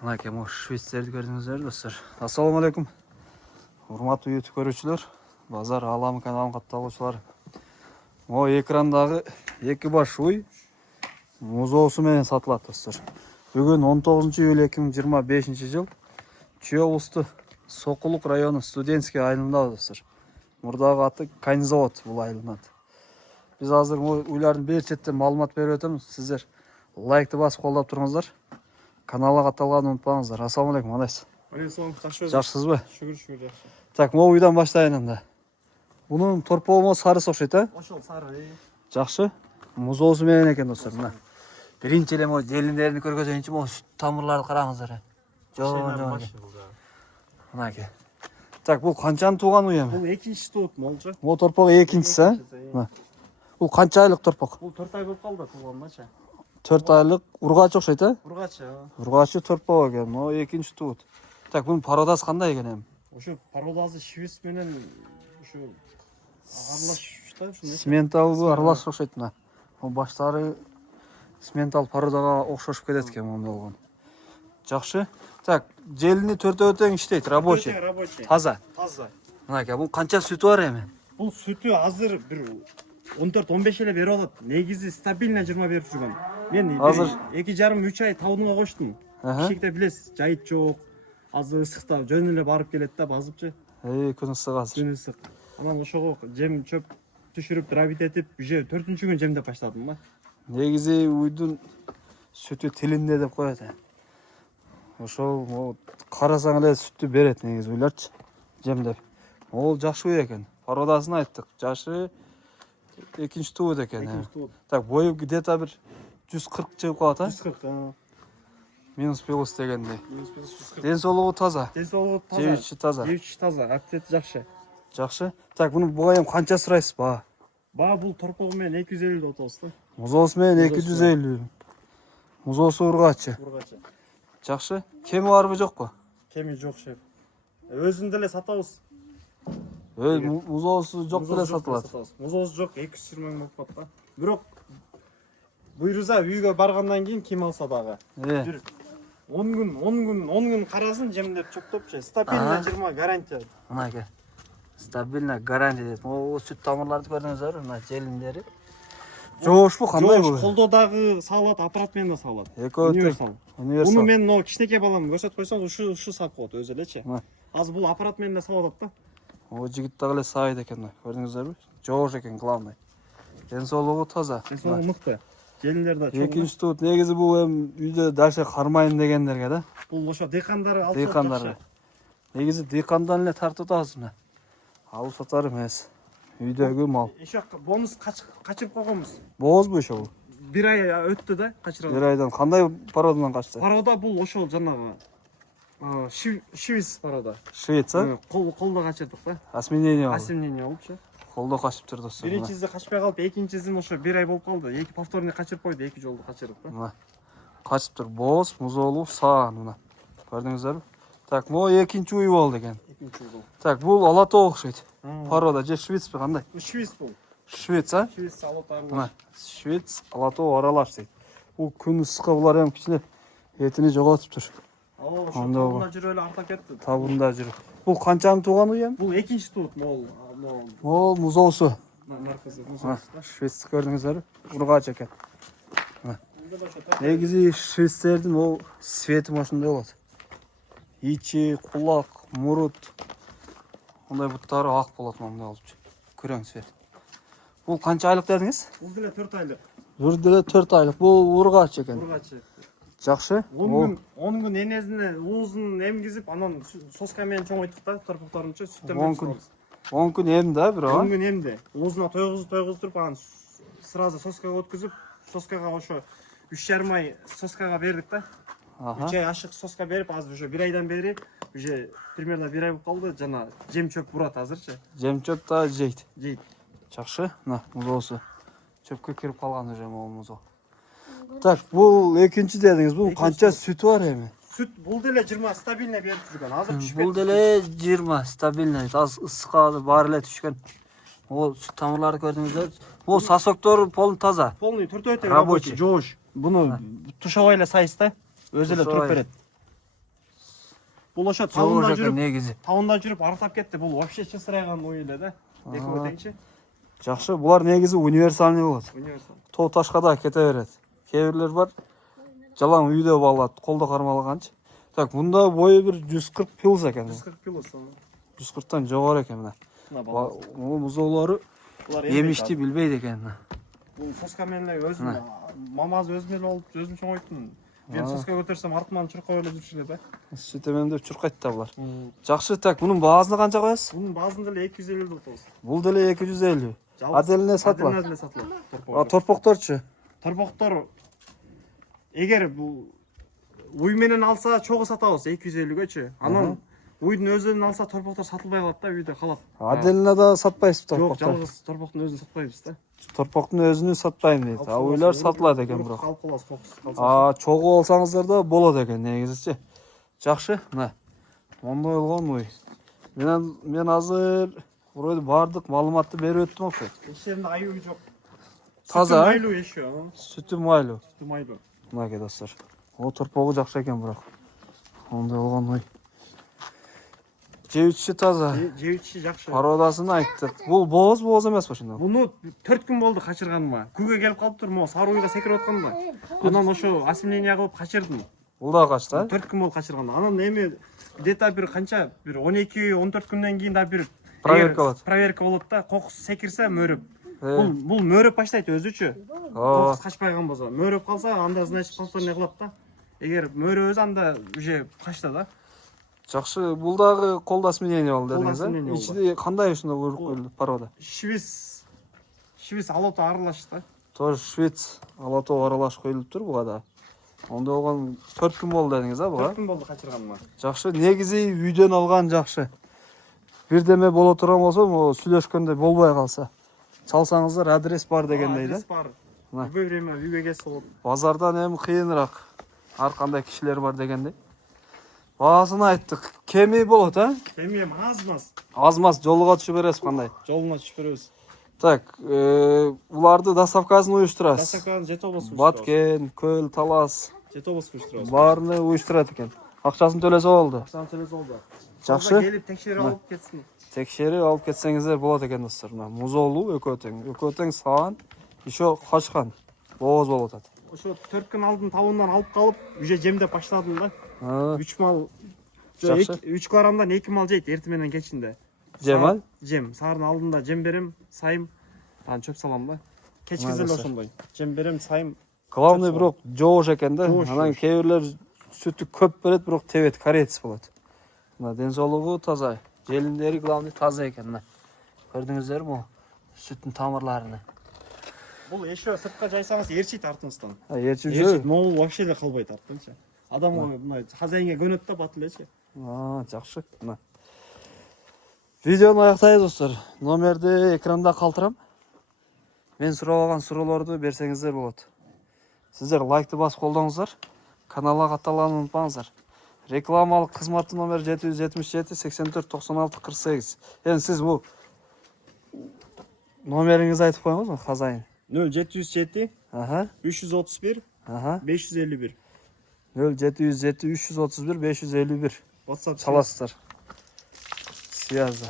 Мынакей швейцерді көрдіңіздер достар. Ассаламу алейкум. Урматтуу YouTube көрүүчүлөр, базар алам каналын катталуучулар. Экрандағы эки баш уй музоосу менен сатылат достар. Бүгүн 19 июль 2025 жыл Чүй облусту Сокулук району Студентский айылында достар. Мурдагы аты Коньзавод бул айылынат. Биз азыр уйлардын бир четтен маалымат берип өтөбүз. Сиздер лайкты басып колдоп туруңуздар. Каналга катталганды унутпаңыздар. Ассаламу алейкум, кандайсыз? Алейкум, Жакшысызбы? Шүгүр жакшы. Так, үйдөн баштайын анда. Бунун торпогу сарысы окшойт, а? Ошол сары. Жакшы. Музоосу менен экен достор, мына. Биринчи эле желиндерин көргөзөйүнчү, могу тамырларды караңыздар. Жон. Мынакей. Так, бул канчанын тууган уй эми? Бул экинчи туут молчу. Бул торпог экинчиси, а? Бул канча айлык торпог? Бул 4 ай болуп калды туулганча. 4 айлык ургач окшойт, а? Ургачы. Ургачы торпог экен. Экинчи туут. Так, бунун породасы кандай экен эми? Ошо породасы швец менен ошо аралашта ушундай. Сименталды аралаш окшойт мына. Баштары симентал породага окшошуп кетет экен моундай болгон. Жакшы. Так, желини төртөө тең иштейт, рабочий. Таза. Таза. Мынакей, бул канча сүтү бар эми? Бул сүтү азыр бир 14-15 эле берип алат. Негизи стабильно 20 берип жүргөн. Мен азыр 2,5-3 ай таунуга коштум. Кичикте билесиз, жайыт жок. Азыр ысыкта жөн эле барып келет да, базыпчы. Күн ысык азыр. Күн ысык. Анан ошого жем чөп түшүрүп, дробит этип, уже 4-күн жемдеп баштадым ба. Негизи уйдун сүтү тилинде деп коет. Ошол карасаң эле сүттү берет негизи уйларчы. Жемдеп. Ол жакшы уй экен. Породасын айттык. Жашы экинчи туут экен. Так, бою где-то бир 140 чыгып калат, а? 140. Минус плюс дегендей. Ден соолугу таза. Ден соолугу таза. Жебичи таза. Жебичи таза. Активити жакшы. Жакшы. Так, буну буга эми канча сурайсыз ба? Ба бул торпогу менен 250 деп атабыз да. Музоосу менен 250. Музоосу ургачы. Ургачы. Жакшы. Кеми барбы жокпу? Кеми жок шеф. Өзүн деле сатабыз. Музоосу жок деле сатылат. Музоосу жок, 220 миң болуп калат да. Бирок буйруза үйгө баргандан кийин ким алса дагы. Бир 10 күн карасын жемдеп чөптөпчү. Стабильно 20 гарантия. Мынакей. Стабильно гарантия дейт. Сүт тамырларды көрдүңүздөр, мына желиндери. Жоошпу, кандай бул? Колдодагы саалат, аппарат менен да саалат. Универсал. Муну мен кичинекей балам көрсөтүп койсоң, ушу сап коет өзү элечи. Азыр бул аппарат менен да саалат да. Жигит дагы эле саайт экен, көрдүңүздөрбү? Жоош экен главный. Ден соолугу таза. Ден соолугу мыкты. Желиндер да чоң. Экинчи туут негизи бул эми үйдө дальше кармайын дегендерге да. Бул ошо дыйкандары алып сатат. Негизи дыйкандан эле тартып атабыз мына. Алып сатар эмес. Үйдөгү мал. Ошо бонус качырып койгонбуз. Боозбу ошо бул? 1 ай өттү да, качырып. 1 айдан кандай породадан качты? Порода бул ошол жанагы швец порода. Швец, а? Колдо качырдык да. Осеменение болупчу. Колдо качып тур достор. Биринчиси качпай калып, экинчисин ошо 1 ай болуп калды. Эки повторный качырып койду, 2 жолду качырып да. Мына. Качып тур. Бооз, музоолуу, саан мына. Көрдүңүздөрбү? Так, могу экинчи уй болду экен. Экинчи уй болду. Так, бул алатоо окшойт. Порода же швецпи кандай? Швец бул. Швец, а? Швец алатоо. Мына, швец алатоо аралаш дейт. Бул күн ысыкка булар эми кичине этини жоготуп тур. Ошо табында жүрүп эле арта кетти. Табында жүрүп. Бул канчанын тууган уй эми? Бул экинчи туут, Мол музоосу. Маркасы музоосу. Швец көрдүңүздөрбү? Ургач экен. Негизи швецтердин ол свети ошондой болот. Ичи, кулак, мурут. Мындай буттары ак болот мындай болупчу. Күрөң свет. Бул канча айлык дедиңиз? Бул деле 4 айлык. Бул деле 4 айлык. Бул ургач экен. Ургач. Жакшы. 10 күн энесине уузун эмгизип, анан соска менен чоңойттук да, торпокторунчу сүттөн бөлүп. 10 күн эмди, а бирок? 10 күн эмди. Уузуна тойгузуп, анан сразу соскага өткүзүп, соскага ошо 3,5 ай соскага бердик да. 3 ай ашык соска берип, азыр уже 1 айдан бери уже примерно 1 ай болуп калды. Жана жем чөп бурат азырчы. Жем чөп да жейт. Жакшы. Мына музоосу. Чөпкө кирип калган уже могу музоо. Так, бул экинчи дедиңиз. Бул канча сүтү бар эми? Сүт бул деле 20 стабильно берип жүргөн. Азыр түшпөйт. Бул деле 20 стабильно. Az ысыкка баары эле түшкөн. Ол сүт тамырларды көрдүңүздөр. Бул сосоктор полный таза. Полный төртөө рабочий. Жоош. Буну тушабай эле сайыс да. Өзү эле туруп берет. Бул ошо Жогош табында экен жүрүп, негизи. табында жүрүп арыктап кетти. Бул вообще чысырайган ой эле да. Экөө теңчи. Жакшы, булар негизи универсальный болот. Универсал. Тоо ташка да кете берет. Кээ бирлер бар, жалаң үйдө багылат, колдо кармалганчы. Так, мында бою бир 140 пилс экен. 140 пилос. 140тан жогору экен мына. Бул музоолору емишти билбейт экен. Бул соска менен эле өзүм мамазы өзүм эле болуп, өзүм чоңойтмун. Мен соска көтөрсөм артыман чуркап эле жүрчү эле да. Сүт эмемдеп чуркайт да булар. Жакшы, так, мунун баасына канча коесуз? Бунун баасында эле 250 деп атабыз. Бул деле 250. Отдельно сатылат. Отдельно сатылат. Торпокторчу? Торпоктор эгер бул уй менен алса чогуу сатабыз 250гөчү. Анан уйдун өзүнөн алса торпоктор сатылбай калат да, үйдө калат. Отдельно да сатпайсыз Жок, торпоктор? жалгыз торпоктун өзүн сатпайбыз да. Торпоктун өзүнүн сатпайм дейт. А уйлар сатылат экен бирок. Алып калабыз, кокус. Чогуу алсаңыздар да болот экен негизичи. Жакшы, мына. Мондой болгон уй. Мен азыр вроде бардык маалыматты берип өттүм окшойт. Ишеринде аюу жок. Таза. Майлуу еще. Сүтү майлуу. Сүтү майлуу. Мына достор. О торпогу жакшы экен бирок. Мондой болгон уй. Жеүүчү таза. Жеүүчү жакшы. Пародасын айттык. Бул боз эмеспи ошондо? Буну 4 күн болду качырганыма. Күгө келип калыптыр, могу сары уйга секирип атканда. Анан ошо осмеление кылып качырдым. Бул да качты? 4 күн болду качырганда. Анан эми где-то бир канча, бир 12-14 күндөн кийин да бир проверка болот да, кокус секирсе мөрөп. Бул мөрөп баштайт өзүчү. Кокус качпайган болсо, мөрөп калса анда значит повторный кылат да. Эгер мөрөбөз анда уже качта да. Жакшы, бул дагы колдо осмеление болду дедиңиз, э? Ичинде кандай ушундай буйрук коюлду парода? Швиц алото аралаш да. Тоже швиц алото аралаш коюлуптур буга да. Ондой болгон 4 күн болду дедиңиз, а буга? 4 күн болду качырганыма. Жакшы, негизи үйдөн алган жакшы. Бирдеме боло турган болсо, могу сүйлөшкөндө болбой калса. Чалсаңыздар, адрес бар дегендей да. Адрес бар. Любой время үйгө келсе болот. Базардан эми кыйыныраак. Ар кандай кишилер бар дегендей. Баасын айттык. Кеми болот, а? Кеми аз-маз. Аз-маз жолуга түшүп бересиз кандай? Жолуна түшүп беребиз. Так, буларды доставкасын уюштурасыз. Доставканы Жет облусу Баткен, Көл, Талас. Жет облусу уюштурабыз. Баарын уюштурат экен. Акчасын төлөсө болду. Акчаны төлөсө болду. Жакшы. Келип текшерип алып кетсин. Текшерип алып кетсеңиздер болот экен достор. Мына музоолуу экөө тең саан, еще качкан. Бооз болуп атат. Ошо 4 күн алдын табындан алып калып, уже жемдеп баштадым да. 3 мал. 3 килограммдан 2 мал жейт эртең менен кечинде. Жем, Жем. Саардын алдында жем берем, сайым. Анан чөп салам да. Кечки деле ошондой. Жем берем, сайым. Главный бирок жоош экен да. Анан кээ бирлер сүтү көп берет, бирок тебет, кореец болот. Мына ден соолугу таза. Желиндери главный таза экен мына. Көрдүңүздөрбү? Сүттүн тамырларыны. Бул еще сыртка жайсаңыз эрчийт артыңыздан. Эрчип жүрөт. Могул вообще эле калбайт артынча. Адам мына хозяинге көнөт да бат элечи. Жакшы. Мына. Видеону аяктайбыз достор. Номерди экранда калтырам. Мен сурабаган суроолорду берсеңиздер болот. Сиздер лайкты басып колдоңуздар. Каналга катталганды унутпаңыздар. Рекламалык кызматтын номери 777 84 96 48. Эми сиз бул номериңизди айтып коюңуз, хозяин. 0707 331 551. 0707 331 551. WhatsApp Саласыздар. Связда.